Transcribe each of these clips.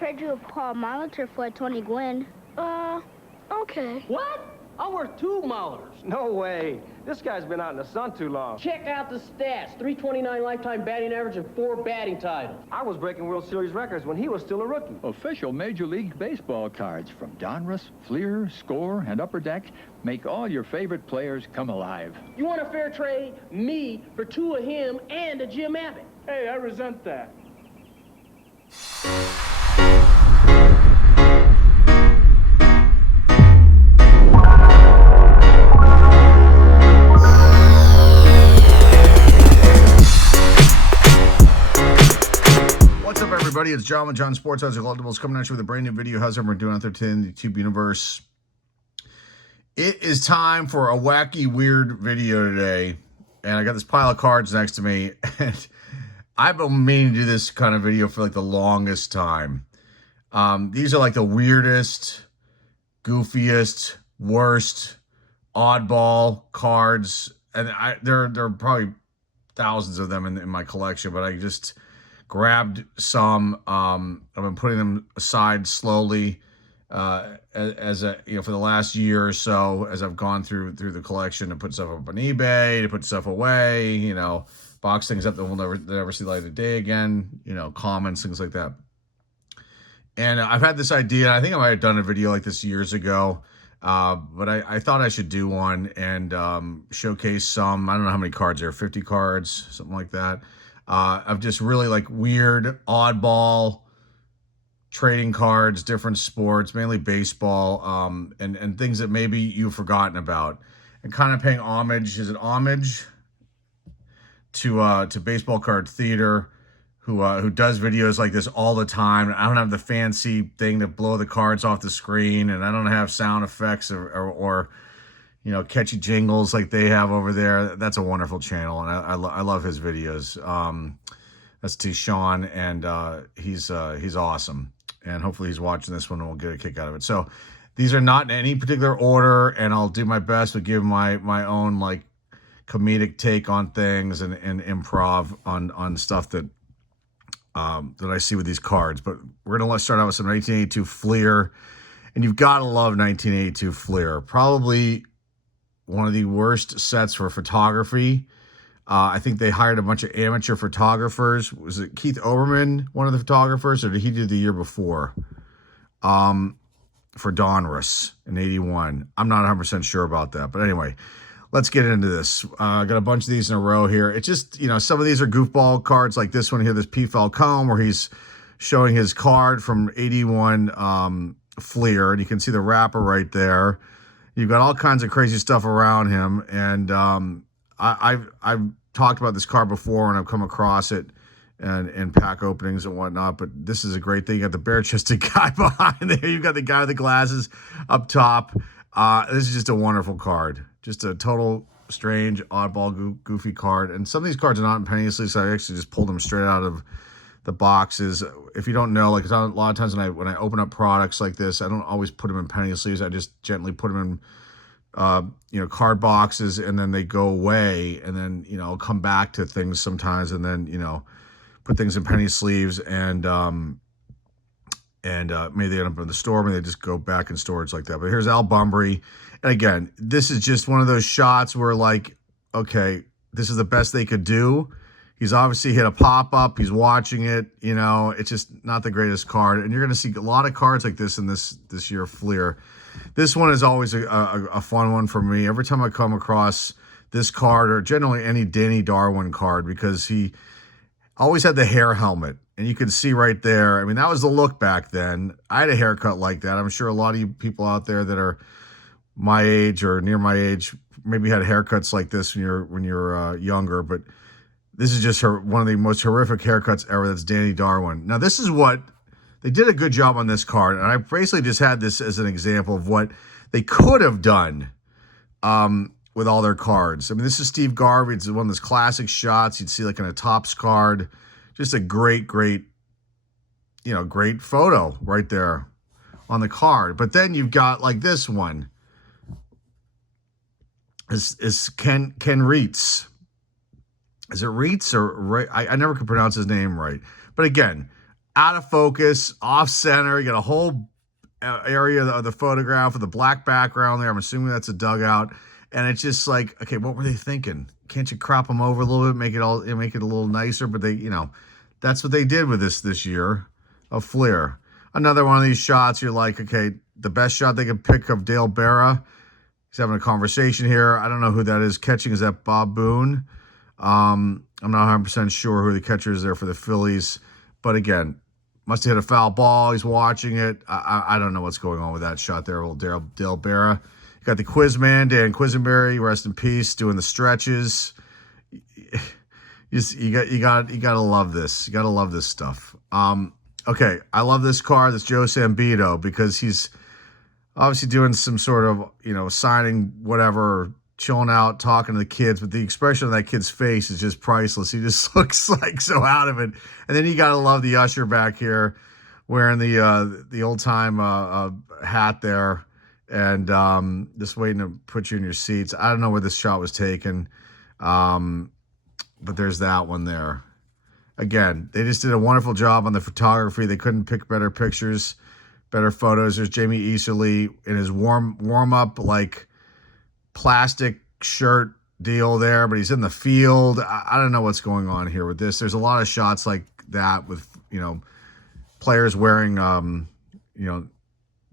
trade you a Paul Molitor for a Tony Gwynn. Okay. What? I'm worth 2 Molitors. No way. This guy's been out in the sun too long. Check out the stats. 329 lifetime batting average and 4 batting titles. I was breaking World Series records when he was still a rookie. Official Major League Baseball cards from Donruss, Fleer, Score, and Upper Deck make all your favorite players come alive. You want a fair trade? Me for 2 of him and a Jim Abbott. Hey, I resent that. What's up, everybody? It's John with John Sports House of Collectibles coming at you with a brand new video. How's everyone doing out there today in the YouTube universe? It is time for a wacky, weird video today. And I got this pile of cards next to me. And I've been meaning to do this kind of video for like the longest time. These are like the weirdest, goofiest, worst, oddball cards. And there are probably thousands of them in my collection. But I just grabbed some. I've been putting them aside slowly as a, for the last year or so, as I've gone through the collection, to put stuff up on eBay, to put stuff away, box things up that will never see the light of day again, comments, things like that. And I've had this idea. I think I might have done a video like this years ago, but I thought I should do one and showcase some. I don't know how many cards there are, 50 cards, something like that. Of just really like weird, oddball trading cards, different sports, mainly baseball, and things that maybe you've forgotten about, and kind of paying homage. Is it homage to Baseball Card Theater, who does videos like this all the time? I don't have the fancy thing to blow the cards off the screen, and I don't have sound effects or catchy jingles like they have over there. That's a wonderful channel, and I love his videos. That's T-Sean, and he's awesome. And hopefully he's watching this one and we'll get a kick out of it. So these are not in any particular order, and I'll do my best to give my own like comedic take on things and improv on stuff that I see with these cards. But we're gonna start out with some 1982 Fleer, and you've got to love 1982 Fleer. Probably one of the worst sets for photography. I think they hired a bunch of amateur photographers. Was it Keith Oberman, one of the photographers, or did he do the year before? For Donruss in 81. I'm not 100% sure about that. But anyway, let's get into this. I got a bunch of these in a row here. It's just, some of these are goofball cards like this one here, this P. Falcone, where he's showing his card from 81 Fleer. And you can see the wrapper right there. You've got all kinds of crazy stuff around him. And I've talked about this card before, and I've come across it in pack openings and whatnot, but this is a great thing. You got the bare-chested guy behind there. You've got the guy with the glasses up top. This is just a wonderful card. Just a total strange, oddball, goofy card. And some of these cards are not in penny sleeves, so I actually just pulled them straight out of the boxes. If you don't know, like a lot of times when I open up products like this, I don't always put them in penny sleeves. I just gently put them in card boxes, and then they go away, and then, I'll come back to things sometimes, and then, put things in penny sleeves, and maybe they end up in the store, maybe they just go back in storage like that. But here's Al Bunbury. And again, this is just one of those shots where, like, okay, this is the best they could do. He's obviously hit a pop-up. He's watching it. It's just not the greatest card. And you're going to see a lot of cards like this in this year Fleer. This one is always a fun one for me. Every time I come across this card, or generally any Danny Darwin card, because he always had the hair helmet. And you can see right there, I mean, that was the look back then. I had a haircut like that. I'm sure a lot of you people out there that are my age or near my age maybe had haircuts like this when you're younger. But this is just one of the most horrific haircuts ever. That's Danny Darwin. Now, this is what they did a good job on this card, and I basically just had this as an example of what they could have done with all their cards. I mean, this is Steve Garvey. It's one of those classic shots you'd see like in a Topps card. Just a great photo right there on the card. But then you've got like this one. Is Ken Reitz. Is it Reitz or right? I never could pronounce his name right. But again, out of focus, off center. You got a whole area of the photograph with a black background there. I'm assuming that's a dugout. And it's just like, okay, what were they thinking? Can't you crop them over a little bit, make it a little nicer? But they, that's what they did with this year of Fleer. Another one of these shots, you're like, okay, the best shot they could pick of Dale Berra. He's having a conversation here. I don't know who that is catching. Is that Bob Boone? I'm not 100% sure who the catcher is there for the Phillies. But again, must have hit a foul ball. He's watching it. I don't know what's going on with that shot there, old Dale Berra. You got the quiz man, Dan Quisenberry, rest in peace, doing the stretches. You gotta love this. You gotta love this stuff. Okay, I love this card. That's Joe Sambito because he's obviously doing some sort of, signing whatever, chilling out, talking to the kids, but the expression on that kid's face is just priceless. He just looks like so out of it. And then you gotta love the usher back here wearing the old time hat there. And just waiting to put you in your seats. I don't know where this shot was taken, but there's that one there. Again, they just did a wonderful job on the photography. They couldn't pick better pictures, better photos. There's Jamie Easterly in his warm-up, like, plastic shirt deal there, but he's in the field. I don't know what's going on here with this. There's a lot of shots like that with, players wearing,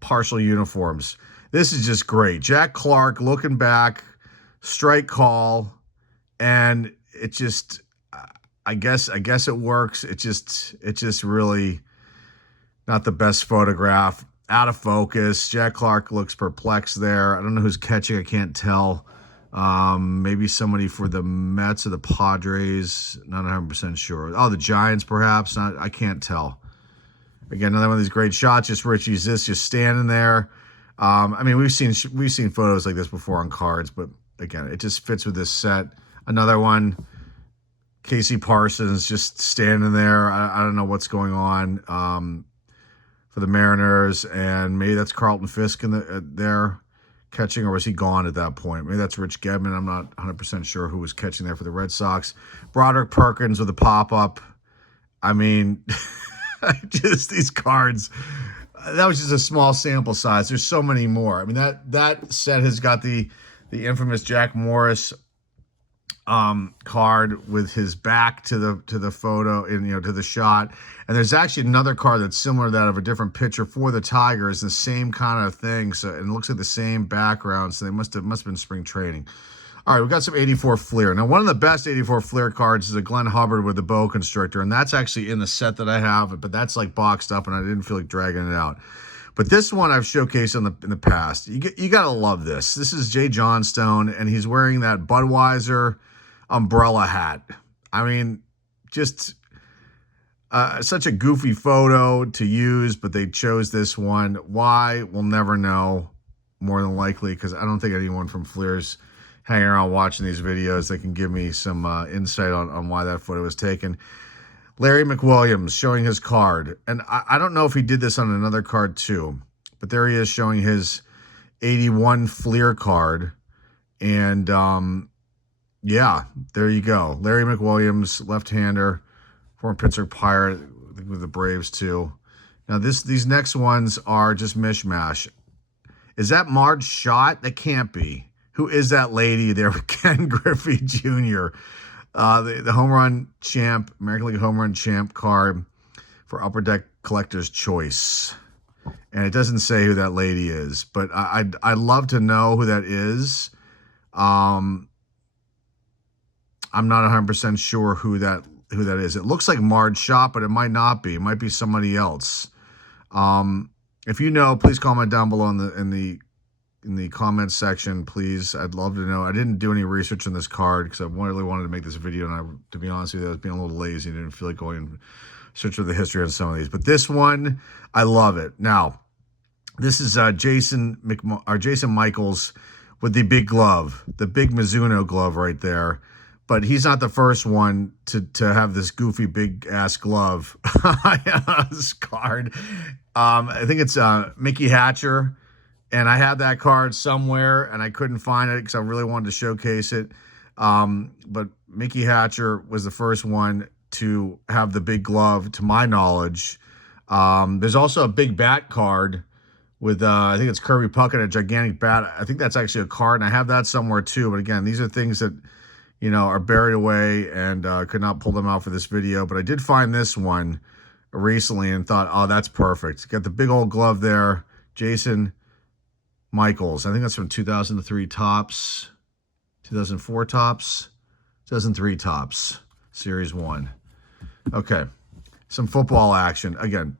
partial uniforms. This is just great. Jack Clark looking back, strike call, and it just, I guess it works. It just really not the best photograph. Out of focus. Jack Clark looks perplexed there. I don't know who's catching. I can't tell. Maybe somebody for the Mets or the Padres. Not 100% sure. Oh, the Giants perhaps. I can't tell. Again, another one of these great shots. Just Richie Zisk just standing there. We've seen photos like this before on cards, but again, it just fits with this set. Another one, Casey Parsons just standing there. I don't know what's going on for the Mariners, and maybe that's Carlton Fisk there catching, or was he gone at that point? Maybe that's Rich Gedman. I'm not 100% sure who was catching there for the Red Sox. Broderick Perkins with a pop-up. Just these cards. That was just a small sample size. There's so many more. That set has got the infamous Jack Morris card with his back to the photo and to the shot. And there's actually another card that's similar to that of a different pitcher for the Tigers, the same kind of thing. So it looks like the same background. So they must have been spring training. All right, we've got some 84 Fleer. Now, one of the best 84 Fleer cards is a Glenn Hubbard with the boa constrictor, and that's actually in the set that I have, but that's like boxed up, and I didn't feel like dragging it out. But this one I've showcased in the past. You got to love this. This is Jay Johnstone, and he's wearing that Budweiser umbrella hat. Just such a goofy photo to use, but they chose this one. Why? We'll never know, more than likely, because I don't think anyone from Fleer's hanging around watching these videos that can give me some insight on why that photo was taken. Larry McWilliams showing his card. And I don't know if he did this on another card too, but there he is showing his 81 Fleer card. And yeah, there you go. Larry McWilliams, left-hander, former Pittsburgh Pirate, I think with the Braves too. Now these next ones are just mishmash. Is that Marge Schott? That can't be. Who is that lady there with Ken Griffey Jr.? The home run champ, American League home run champ card for Upper Deck Collector's Choice. And it doesn't say who that lady is, but I'd love to know who that is. I'm not 100% sure who that is. It looks like Marge Schott, but it might not be. It might be somebody else. If you know, please comment down below in the comments section, please. I'd love to know. I didn't do any research on this card because I really wanted to make this video, and to be honest with you, I was being a little lazy. I didn't feel like going and search for the history on some of these. But this one, I love it. Now, this is Jason Michaels with the big glove, the big Mizuno glove right there. But he's not the first one to have this goofy big-ass glove on this card. I think it's Mickey Hatcher. And I had that card somewhere, and I couldn't find it because I really wanted to showcase it. But Mickey Hatcher was the first one to have the big glove, to my knowledge. There's also a big bat card with, I think it's Kirby Puckett, a gigantic bat. I think that's actually a card, and I have that somewhere too. But again, these are things that, you know, are buried away and could not pull them out for this video. But I did find this one recently and thought, oh, that's perfect. Got the big old glove there. Jason Michaels. I think that's from 2003 Topps, 2004 Topps, 2003 Topps, Series 1. Okay, some football action. Again,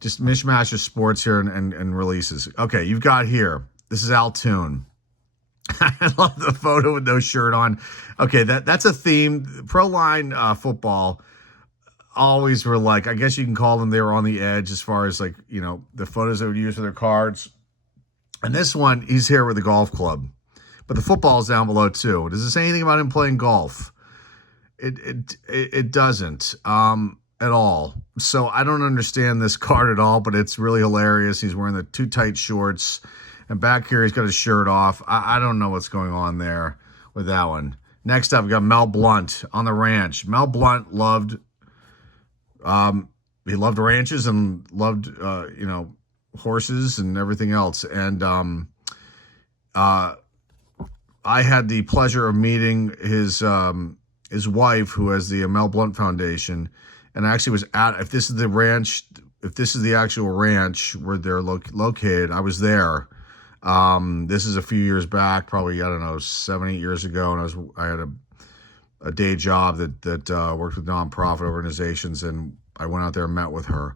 just mishmash of sports here and releases. Okay, you've got here, this is Altoon. I love the photo with no shirt on. Okay, that's a theme. Pro line football always were like, I guess you can call them, they were on the edge as far as like, you know, the photos they would use for their cards. And this one, he's here with a golf club. But the football's down below too. Does it say anything about him playing golf? It doesn't at all. So I don't understand this card at all, but it's really hilarious. He's wearing the too tight shorts. And back here, he's got his shirt off. I don't know what's going on there with that one. Next up, we got Mel Blount on the ranch. Mel Blount loved, he loved ranches and loved, you know, horses and everything else. And I had the pleasure of meeting his wife, who has the Mel Blount Foundation, and I actually was at, if this is the ranch, if this is the actual ranch where they're located, I was there. This is a few years back, probably, I don't know, 7, 8 years ago, and I had a day job that worked with nonprofit organizations, and I went out there and met with her.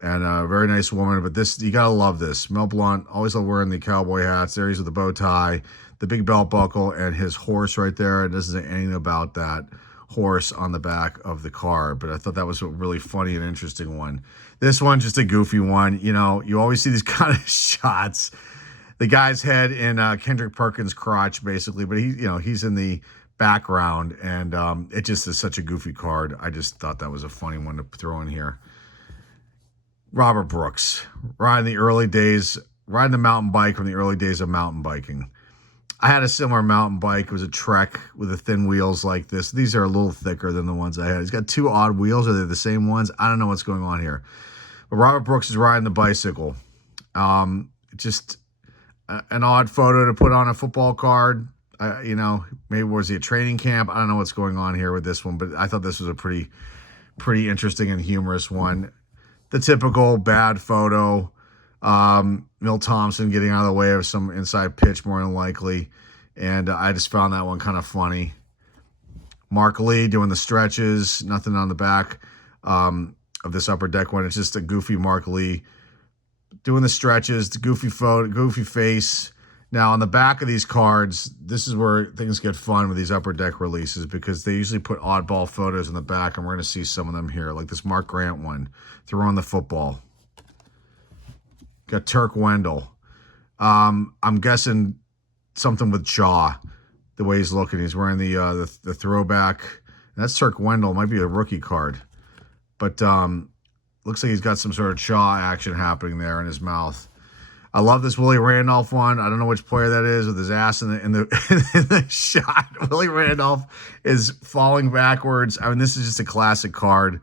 And a very nice woman, but this, you gotta love this. Mel Blount, always love wearing the cowboy hats. There he's with the bow tie, the big belt buckle, and his horse right there. It doesn't say anything about that horse on the back of the card, but I thought that was a really funny and interesting one. This one, just a goofy one. You know, you always see these kind of shots. The guy's head in Kendrick Perkins' crotch, basically, but he, you know, he's in the background, and it just is such a goofy card. I just thought that was a funny one to throw in here. Robert Brooks, riding the mountain bike from the early days of mountain biking. I had a similar mountain bike. It was a Trek with the thin wheels like this. These are a little thicker than the ones I had. He's got two odd wheels. Are they the same ones? I don't know what's going on here. But Robert Brooks is riding the bicycle. Just an odd photo to put on a football card. You know, maybe was he a training camp? I don't know what's going on here with this one, but I thought this was a pretty interesting and humorous one. The typical bad photo. Milt Thompson getting out of the way of some inside pitch, more than likely. And I just found that one kind of funny. Mark Lee doing the stretches. Nothing on the back of this upper deck one. It's just a goofy Mark Lee doing the stretches, the goofy photo, goofy face. Now, on the back of these cards, this is where things get fun with these upper deck releases, because they usually put oddball photos in the back, and we're going to see some of them here, like this Mark Grant one, throwing the football. Got Turk Wendell. I'm guessing something with Shaw, the way he's looking. He's wearing the throwback. And that's Turk Wendell. Might be a rookie card. But looks like he's got some sort of Shaw action happening there in his mouth. I love this Willie Randolph one. I don't know which player that is with his ass in the shot. Willie Randolph is falling backwards. I mean, this is just a classic card.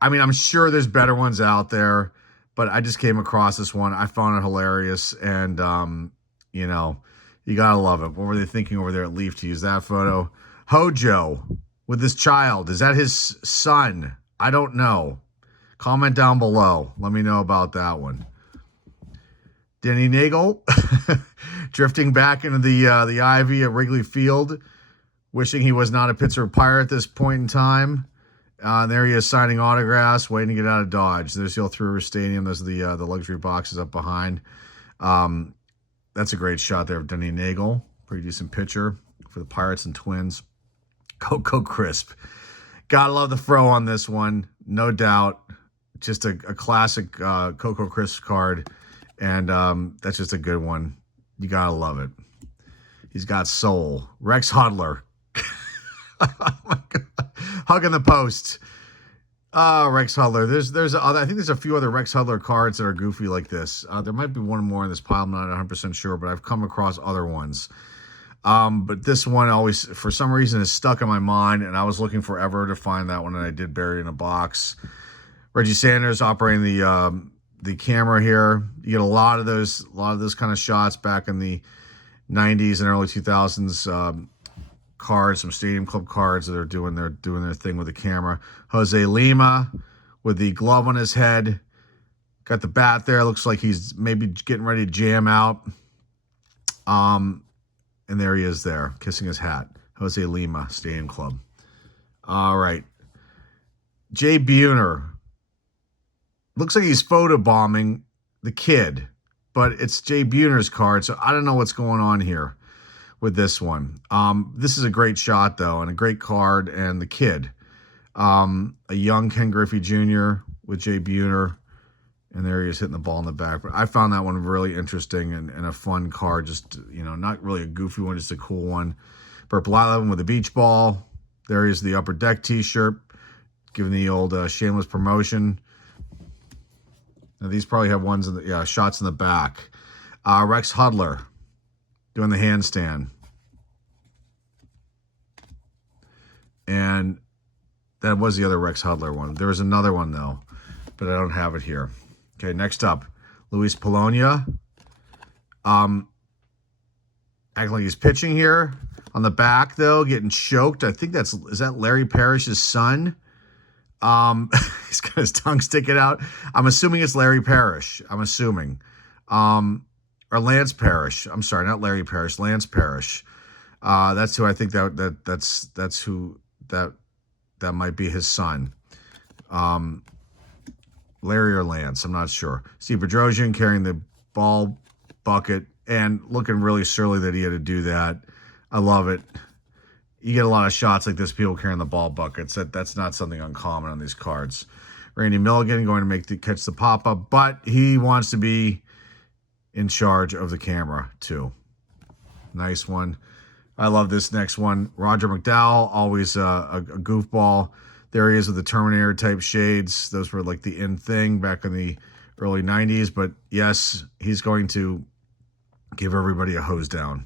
I mean, I'm sure there's better ones out there, but I just came across this one. I found it hilarious, and, you know, you got to love it. What were they thinking over there at Leaf to use that photo? Hojo with this child. Is that his son? I don't know. Comment down below. Let me know about that one. Denny Nagel drifting back into the ivy at Wrigley Field, wishing he was not a Pittsburgh Pirate at this point in time. There he is signing autographs, waiting to get out of Dodge. There's the old Three River Stadium. Those are the luxury boxes up behind. That's a great shot there of Denny Nagel. Pretty decent pitcher for the Pirates and Twins. Coco Crisp. Gotta love the fro on this one, no doubt. Just a classic Coco Crisp card. And that's just a good one. You gotta love it. He's got soul. Rex Hudler. Oh my God. Hugging the post. Rex Hudler. I think there's a few other Rex Hudler cards that are goofy like this. There might be one more in this pile. I'm not 100% sure, but I've come across other ones. But this one always, for some reason, is stuck in my mind, and I was looking forever to find that one, and I did bury it in a box. Reggie Sanders operating the camera here. You get a lot of those kind of shots back in the 90s and early 2000s. Cards, some Stadium Club cards that are doing their thing with the camera. Jose Lima with the glove on his head. Got the bat there. Looks like he's maybe getting ready to jam out. And there he is there, kissing his hat. Jose Lima, Stadium Club. All right. Jay Buhner. Looks like he's photobombing the kid, but it's Jay Buhner's card, so I don't know what's going on here with this one. This is a great shot, though, and a great card, and the kid. A young Ken Griffey Jr. with Jay Buhner, and there he is hitting the ball in the back. But I found that one really interesting and a fun card, just, you know, not really a goofy one, just a cool one. Burt Blyleven with the beach ball. There is the Upper Deck t-shirt, giving the old shameless promotion. Now, these probably have ones in the shots in the back. Rex Hudler doing the handstand. And that was the other Rex Hudler one. There was another one, though, but I don't have it here. Okay, next up, Luis Polonia. Acting like he's pitching here. On the back, though, getting choked. I think is that Larry Parrish's son? He's got his tongue sticking out. I'm assuming it's Larry Parrish. I'm assuming. Or Lance Parrish. I'm sorry, not Larry Parrish. Lance Parrish. That's who I think that's who that might be his son. Larry or Lance, I'm not sure. Steve Bedrosian carrying the ball bucket and looking really surly that he had to do that. I love it. You get a lot of shots like this, people carrying the ball buckets. That's not something uncommon on these cards. Randy Milligan going to catch the pop-up, but he wants to be in charge of the camera, too. Nice one. I love this next one. Roger McDowell, always a goofball. There he is with the Terminator-type shades. Those were like the in thing back in the early 90s. But, yes, he's going to give everybody a hose down.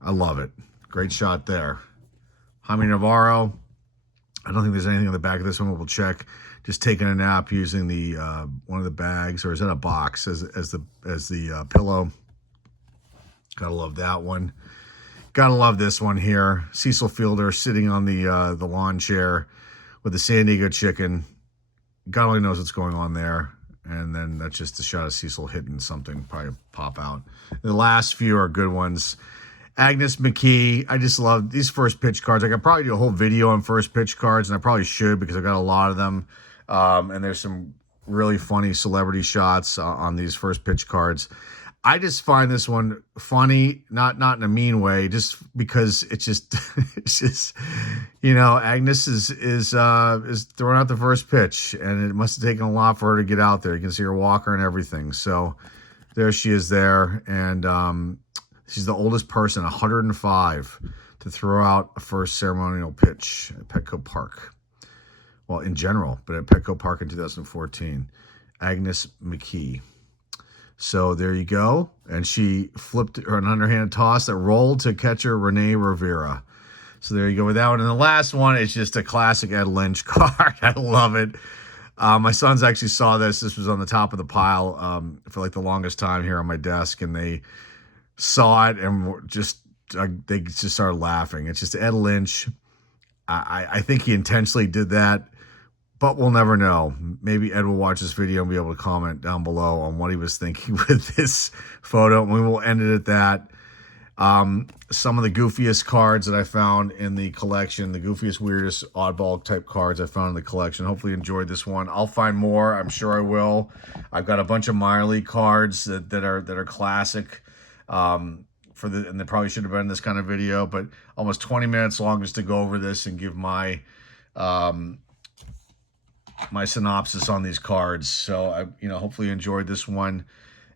I love it. Great shot there. Jaime Navarro. I don't think there's anything on the back of this one, but we'll check. Just taking a nap using the one of the bags, or is that a box as the pillow? Gotta love that one. Gotta love this one here. Cecil Fielder sitting on the lawn chair with the San Diego chicken. God only knows what's going on there. And then that's just a shot of Cecil hitting something, probably pop out. The last few are good ones. Agnes McKee, I just love these first pitch cards. I could probably do a whole video on first pitch cards, and I probably should because I've got a lot of them. And there's some really funny celebrity shots on these first pitch cards. I just find this one funny, not in a mean way, just because it's just you know, Agnes is throwing out the first pitch, and it must have taken a lot for her to get out there. You can see her walker and everything. So there she is there, and she's the oldest person, 105, to throw out a first ceremonial pitch at Petco Park. Well, in general, but at Petco Park in 2014. Agnes McKee. So there you go. And she flipped an underhanded toss that rolled to catcher Renee Rivera. So there you go with that one. And the last one is just a classic Ed Lynch card. I love it. My sons actually saw this. This was on the top of the pile for like the longest time here on my desk. And they saw it and they just started laughing. It's just Ed Lynch. I think he intentionally did that, but we'll never know. Maybe Ed will watch this video and be able to comment down below on what he was thinking with this photo. And we will end it at that. Some of the goofiest cards that I found in the collection, the goofiest, weirdest, oddball type cards I found in the collection. Hopefully you enjoyed this one. I'll find more. I'm sure I will. I've got a bunch of minor league cards that are classic. And they probably should have been in this kind of video, but almost 20 minutes long just to go over this and give my my synopsis on these cards. So hopefully you enjoyed this one,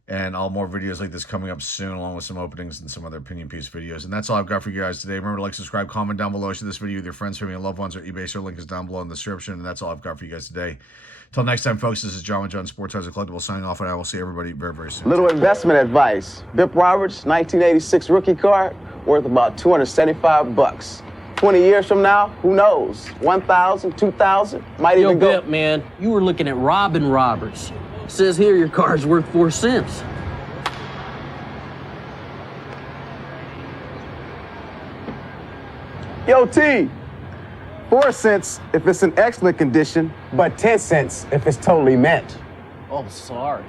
and all more videos like this coming up soon, along with some openings and some other opinion piece videos. And that's all I've got for you guys today. Remember to like, subscribe, comment down below, share this video with your friends, family, and loved ones, or eBay. Our link is down below in the description. And that's all I've got for you guys today. Until next time, folks, this is John with John Sports House Collectible signing off, and I will see everybody very, very soon. Little investment advice. Bip Roberts, 1986 rookie card, worth about $275. 20 years from now, who knows? 1,000, 2,000, might Yo, even go. Bip, man, you were looking at robbing robbers. Says here your car's worth 4 cents. Yo, T, 4 cents if it's in excellent condition, but 10 cents if it's totally mint. Oh, sorry.